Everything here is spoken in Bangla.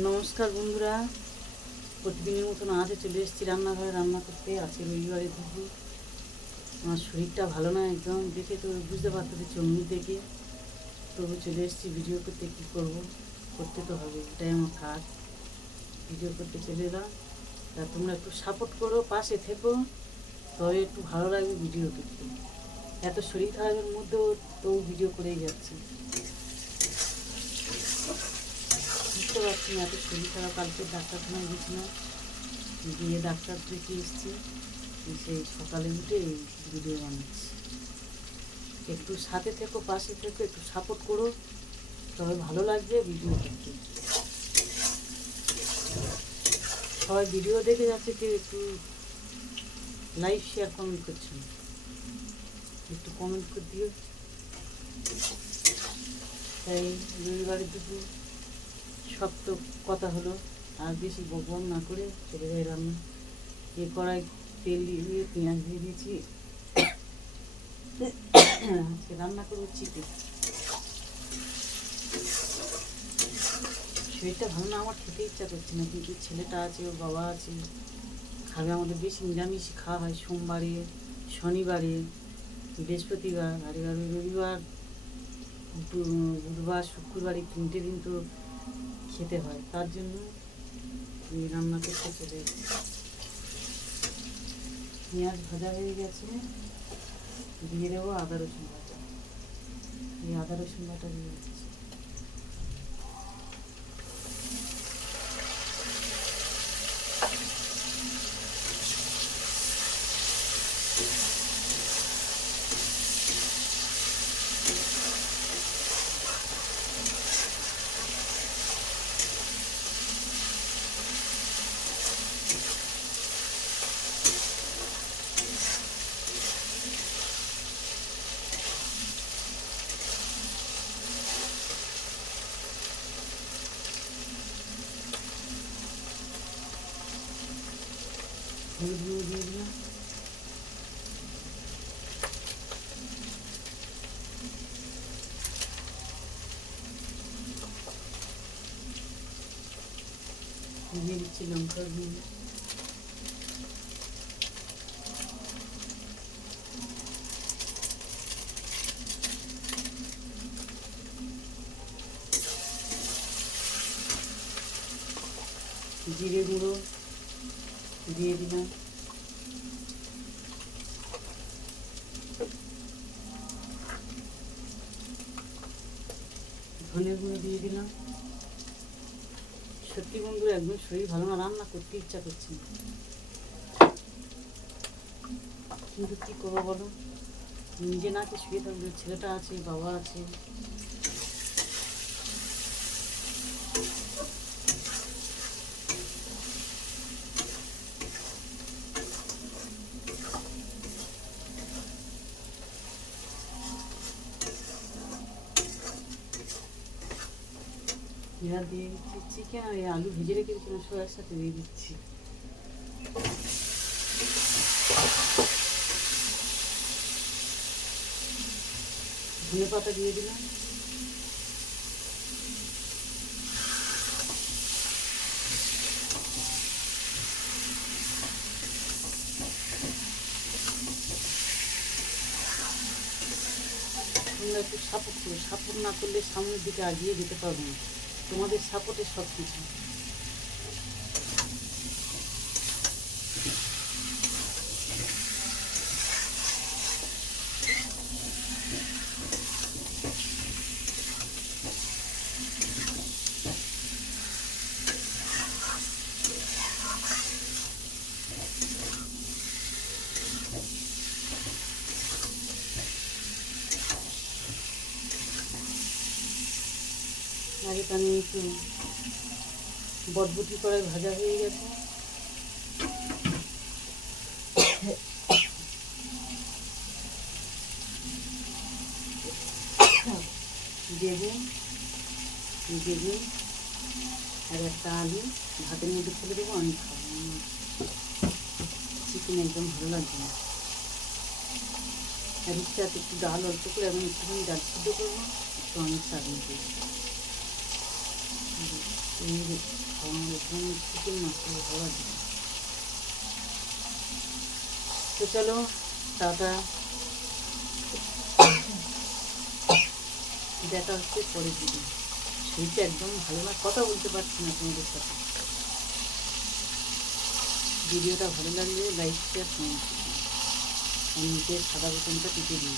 নমস্কার বন্ধুরা, প্রতিদিনের মতন আজও চলে এসেছি রান্নাঘরে রান্না করতে। আছে রবিবারে দুপুর। আমার শরীরটা ভালো না একদম, দেখে তো বুঝতে পারতেছি চমনি দেখে, তবু চলে এসেছি ভিডিও করতে। কী করব, করতে তো হবে, এটাই আমার কাজ। ভিডিও করতে চলে এলাম। তা তোমরা একটু সাপোর্ট করো, পাশে থেকো, তবে একটু ভালো লাগবে ভিডিও করতে। এত শরীর খারাপের মধ্যেও তবু ভিডিও করেই যাচ্ছি। বুঝতে পারছি না, এত শরীর খারাপ। কালকে ডাক্তারখানায় গেছিলাম, গিয়ে ডাক্তার দেখে এসেছি। সেই সকালে উঠে এই ভিডিও বানাচ্ছি। একটু সাথে থেকো, পাশে থেকো, একটু সাপোর্ট করো, তবে ভালো লাগবে ভিডিও দেখতে। সবাই ভিডিও দেখে যাচ্ছে, কেউ একটু লাইক শেয়ার কমেন্ট করছে না, একটু কমেন্ট করে দিও। তাই রবিবারের দুপুর সব তো কথা হলো, আর বেশি বকবক না করে চলে যাই রান্না। এই কড়াই তেল দিয়ে পেঁয়াজ দিয়ে দিয়েছি। আজকে রান্না করবো চিকেন। শরীরটা ভালো না, আমার খেতে ইচ্ছা করছে না, কিন্তু ছেলেটা আছে, ওর বাবা আছে, খাবে। আমাদের বেশি নিরামিষই খাওয়া হয় সোমবারে, শনিবারে, বৃহস্পতিবার, আর এবার রবিবার, বুধবার, শুক্রবার, এই 3টে দিন তো খেতে হয়। তার জন্য রান্না করতে চলে এসেছি। পেঁয়াজ ভাজা হয়ে গেছে, দিয়ে দেবো আদা রসুন বাটা। এই আদা রসুন বাটা দিয়ে দিচ্ছি। হলুদ গুঁড়ো দিয়ে দিলাম। দিয়ে দিচ্ছি লঙ্কার গুঁড়ো। জিরে গুঁড়ো দিয়ে দিলাম। ধনে গুঁড়ো দিয়ে দিলাম। সত্যি বন্ধু, একদম শরীর ভালো না, রান্না করতে ইচ্ছা করছে না, কিন্তু কী করবো বলো, নিজে না কি শুয়ে থাকবে, ছেলেটা আছে, বাবা আছে। এরা দিয়ে দিচ্ছি চিকেন, আর আলু ভেজে রেখে দিচ্ছিলাম, সব একসাথে দিয়ে দিচ্ছি। ধনে পাতা দিয়ে দিলাম। তোমরা একটু সাপোর্ট করো, সাপোর্ট না করলে সামনের দিকে এগিয়ে যেতে পারবো না। তোমাদের সাপোর্টে সব কিছু। আর এখানে একটু বটবটি কড়াই ভাজা হয়ে গেছে, বেগুন বেগুন আর একটা আলু ভাতের মধ্যে ফেলে দেবো, আমি খাবো। চিকেন একদম ভালো লাগবে না। আর ইচ্ছা আছে একটু ডাল অল্প করে, আমি একটুখানি ডাল সিদ্ধ করবো, একটু অনেক স্বাদ আমার একদম চিকেন মাছটা ভালো দিন। তো চলো টাটা, দেখা হচ্ছে পরের দিন। শরীরটা একদম ভালো না, কথা বলতে পারছি না তোমাদের সাথে। ভিডিওটা ভালো লাগলে লাইক শেয়ার কমেন্ট করুন। আমি নিচে সাদা বোতামটা টিপে দিই।